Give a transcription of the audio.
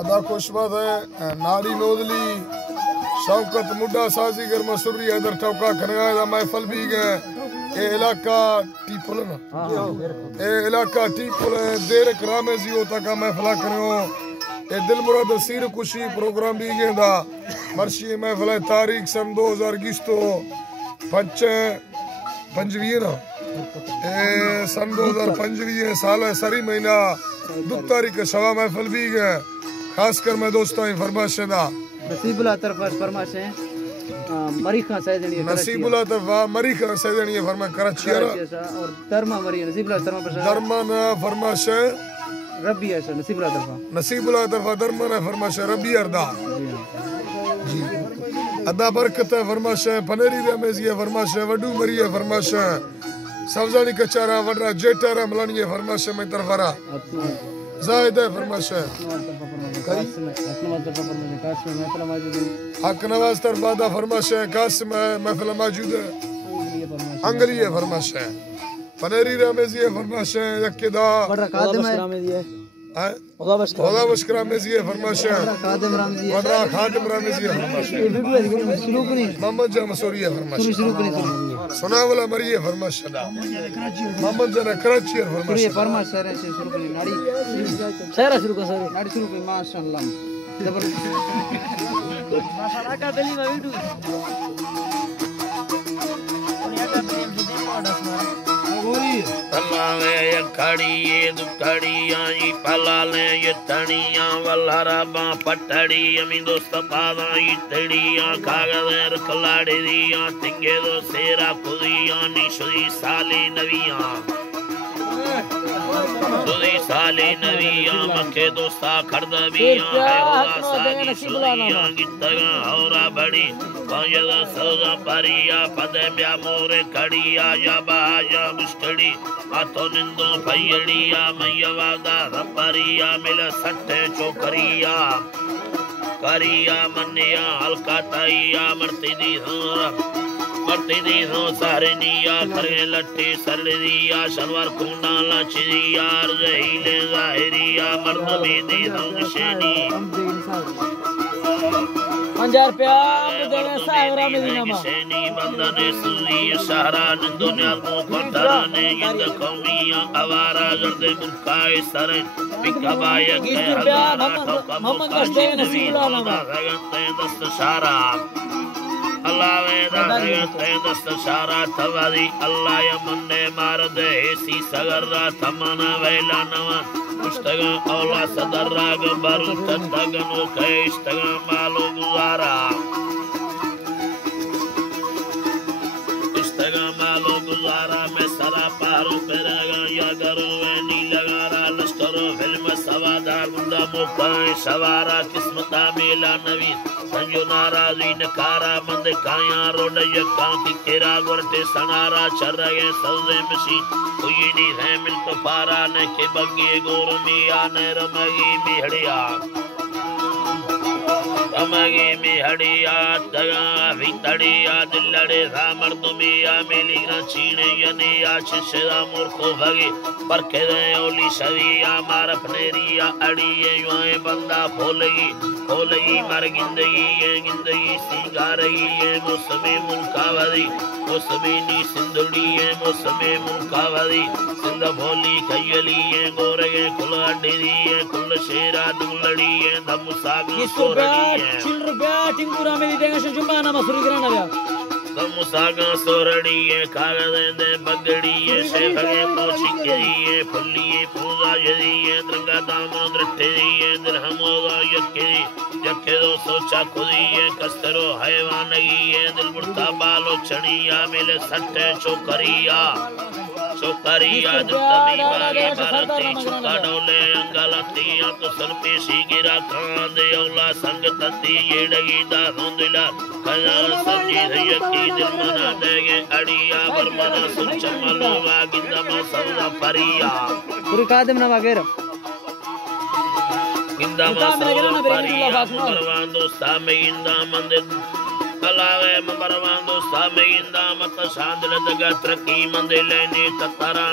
ادا خوشباد ہے ناری نودلی شوکت مڈا سازی گر مسری حیدر ٹوکا کھنگا دا محفل بھی گئے اے علاقہ ٹیپل نا اے علاقہ ٹیپل ہے دیر کرامزی ہوتا کا محفلہ کرنگو اے دل مراد سیر کشی پروگرام بھی گئے دا مرشی محفلہ تاریخ سن 2025 پنجوی نا سن 2025 سال سری مہینہ 2 تاریخ شوا محفل بھی گئے خاص کر میں دوستوں ہی فرمائش دا نصیب اللہ طرف فرمائش ہیں مری خان سیدنی نصیب اللہ طرف مری خان سیدنی فرمائش کراچی ہے اور درما مری نصیب اللہ طرف درما فرمائش ہے ربی ہے نصیب اللہ طرف نصیب اللہ طرف درما فرمائش ہے ربی اردا جی ادا برکت ہے فرمائش ہے پنیری رمیزی ہے فرمائش ہے وڈو مری ہے فرمائش ہے سبزانی کچارا وڈرا جیٹارا ملانی ہے فرمائش ہے میں طرف آرہا زائد ہے فرمائش ہے حق نواز طرف آدھا فرمائش ہے قاسم ہے محفل موجود ہے انگلی ہے فرمائش ہے پنیری رمیزی ہے فرمائش ہے یکی دا خدا بشکر رمیزی ہے فرمائش ہے وڈرا خادم رمیزی ہے فرمائش ہے محمد جا مسوری ہے فرمائش ہے سنا والا مری ہے فرمائش ہے محمد جانا کراچی ہے فرمائش ہے فرمائش ہے شروع کرنی ناڑی سہرہ شروع کر سہرہ ناڑی شروع کرنی ماشاءاللہ ماشاءاللہ کا بلی میں ویڈو اللہ میں یہ کھڑی دکھڑی آئی پلا لیں یہ تھڑیاں والاراباں پٹڑی امین دوست پادا یہ تڑیاں کاغذ کلاڑی دیاں تنگے دو سیرا کھدیاں نیشوی سالی نویاں سودی سالی نویاں مکے دوستا کھردبیاں ہے ہوا ساگی سودیاں گتگاں ہورا بڑی پانجدہ سوزا پاریا پدے بیا مورے کھڑیا یا باجا مشکڑی آتو نندو پھیڑیا میوادا رپاریا مل سٹھے چوکریا کریا منیا ہلکا تائیا مرتی دی ہوں سہرنیا کرے لٹی سردیا شلوار کونڈا لچدیا رہیلے ظاہریا مردمی دی ہوں شینی 5000 پیار دینے ساہرہ مدینہ ماں شینی بندنے سوزی شہرہ نندو نیازمو کھترانے گند قومیاں اوارا گرد مرکائے سریں پکا بایا کے ہزارہ ٹھوکا مکاچی نوی دولدہ غیرتے دست شارہ اللہ ویدہ غیرتے دست شارہ تھوادی اللہ یمن مارد ایسی سگرہ تھمانا ویلا نوان اشتگاں اولا صدر راگ بارو تندگنو کھے اشتگاں مالو گزارا اشتگاں مالو گزارا میں سرا پارو پیرگاں یا گرو وینی لگارا لشکرو فلم سوادار مندہ موکائیں شوارا قسمتا میلا نوی سنجو نارازی نکارا مند کائیاں روڈ یکاں کی کیرا گورٹے سنارا چرگے سوزے مشین کوئی نہیں ہے مل تو پارا نے کے بگی گورمیا نے رمگی میہڑیا دگا ویتڑیا دلڑے تھا مردمیا میلی گران چینے یعنی آچشدہ مورکو بھگی پرکھے دیں اولی شویا مار پنیریا اڑیے یوائیں بندہ کھولگی مر گندگی سنگارگی یہ موسمی ملکا ودی موسمی نی سندھڑی یہ موسمی ملکا ودی سندھ بھولی کھیلی یہ گورگے کل اڈی دی یہ کل شیرہ دلڑی یہ دم ساگی سورڑی ہے چل روپیہ ٹنگورا میں دیتے ہیں جمعہ نامہ سوری کرانا بیا دم ساگا سورڑی ہے کاغذیں دے بگڑی ہے شیفگے پوچھی کری ہے پھلی ہے پوزا جدی ہے درنگا داماد رٹھے دی ہے درہموزا یکی دو سوچا کھدی ہے کسترو حیوانگی ہے دل بڑتا بالو چڑیا ملے سٹھے چوکریا دلتبی باغی بارتی چھکا ڈولے انگالتیاں تو سرپیشی گرا کان دے اولا سنگ تتی یہ ڈگی دا دھوندلا کھجال سبجی دھیکی دل منا دے گے اڑیا برمنا سنچملو واگندما سوزا پریا پوری قادم نہ وغیرہ گندما سوزا پریا مبروان دوستا میں گندہ مندر کلاوے مبروان دوستا میں گندہ مت شاندل دگا ترکی مندر لینی تتران